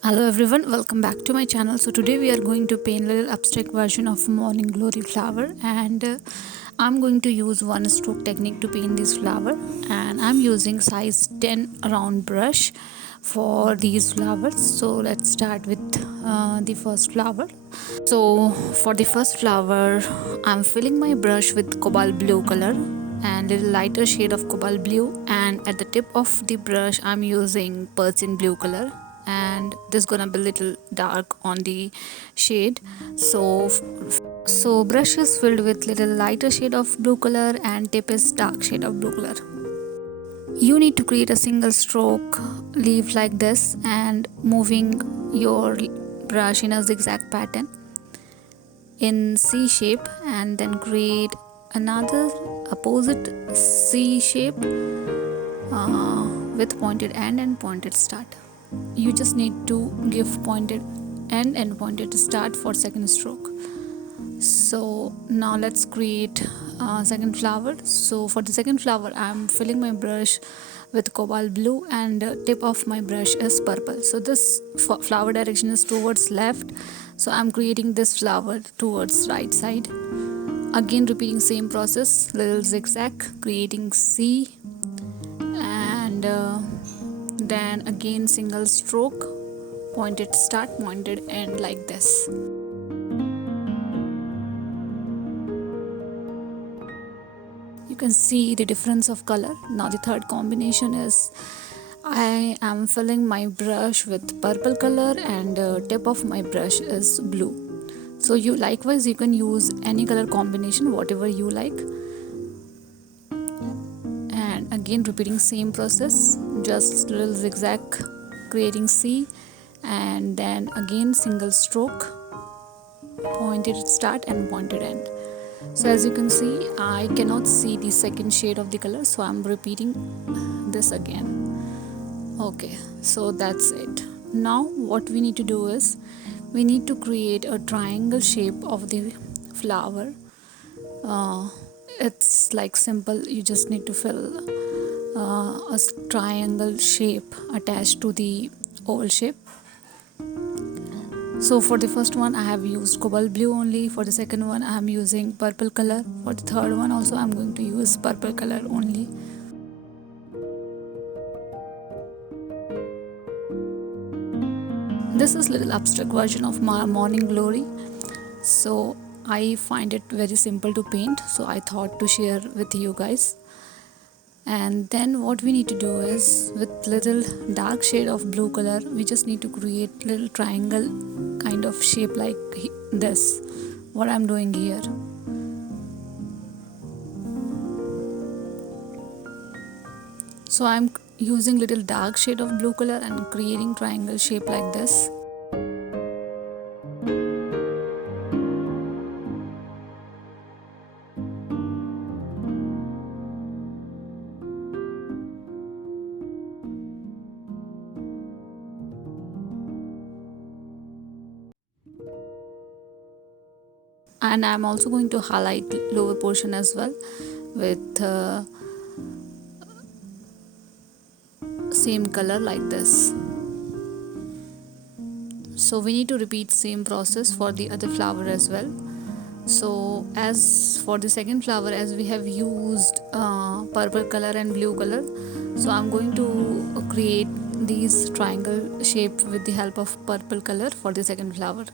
Hello everyone, welcome back to my channel. So today we are going to paint a little abstract version of morning glory flower, and I'm going to use one stroke technique to paint this flower, and I'm using size 10 round brush for these flowers. So let's start with the first flower. So for the first flower, I'm filling my brush with cobalt blue color and a lighter shade of cobalt blue, and at the tip of the brush I'm using Pression blue color, and this gonna be a little dark on the shade. So brush is filled with little lighter shade of blue color and tip is dark shade of blue color. You need to create a single stroke leaf like this and moving your brush in a zigzag pattern in C shape, and then create another opposite C shape with pointed end and pointed start. You just need to give pointed end and pointed start for second stroke. So now let's create second flower. So for the second flower I'm filling my brush with cobalt blue, and tip of my brush is purple. So this flower direction is towards left, so I'm creating this flower towards right side. Again repeating same process, little zigzag, creating C, and then again single stroke, pointed start, pointed end, like this. You can see the difference of color. Now the third combination is I am filling my brush with purple color, and tip of my brush is blue. So you likewise you can use any color combination whatever you like, and again repeating same process, just little zigzag, creating C, and then again single stroke, pointed start and pointed end. So as you can see I cannot see the second shade of the color, so I'm repeating this again. Okay, so that's it. Now what we need to do is we need to create a triangle shape of the flower. It's like simple, you just need to fill a triangle shape attached to the oval shape. So for the first one I have used cobalt blue only, for the second one I am using purple color, for the third one also I'm going to use purple color only. This is little abstract version of my morning glory, so I find it very simple to paint, so I thought to share with you guys. And then what we need to do is with little dark shade of blue color we just need to create little triangle kind of shape like this, what I'm doing here. So I'm using little dark shade of blue color and creating triangle shape like this. And I'm also going to highlight lower portion as well with same color like this. So we need to repeat same process for the other flower as well. So as for the second flower, as we have used purple color and blue color, so I'm going to create these triangle shape with the help of purple color for the second flower.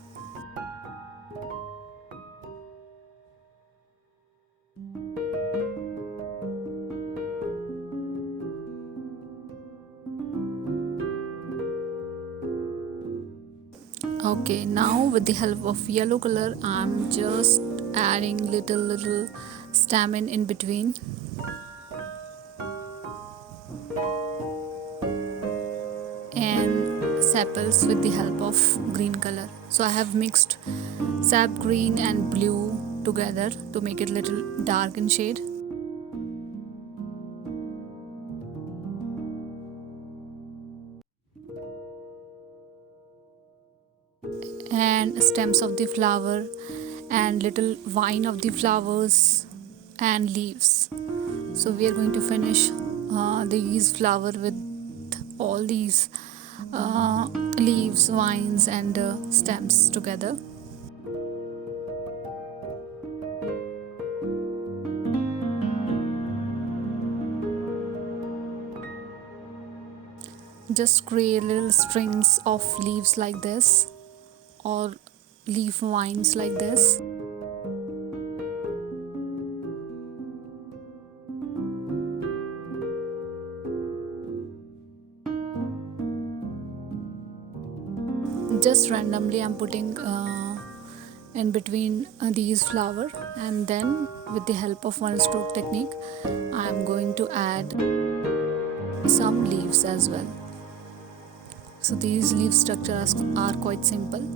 Okay, now with the help of yellow color I'm just adding little stamen in between, and sepals with the help of green color. So I have mixed sap green and blue together to make it little dark in shade. And stems of the flower and little vine of the flowers and leaves. So we are going to finish these flower with all these leaves, vines and stems together. Just create little strings of leaves like this, or leaf vines like this. Just randomly I'm putting in between these flower, and then with the help of one stroke technique I am going to add some leaves as well. So these leaf structures are quite simple.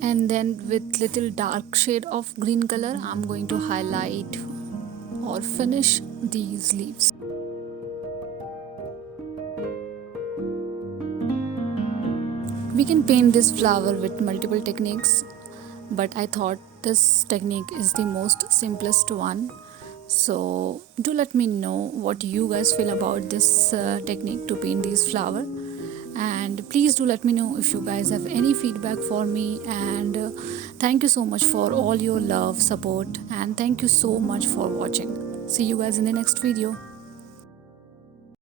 And then with little dark shade of green color I'm going to highlight or finish these leaves. We can paint this flower with multiple techniques, but I thought this technique is the most simplest one. So do let me know what you guys feel about this technique to paint these flower, and please do let me know if you guys have any feedback for me. And thank you so much for all your love, support, and thank you so much for watching. See you guys in the next video.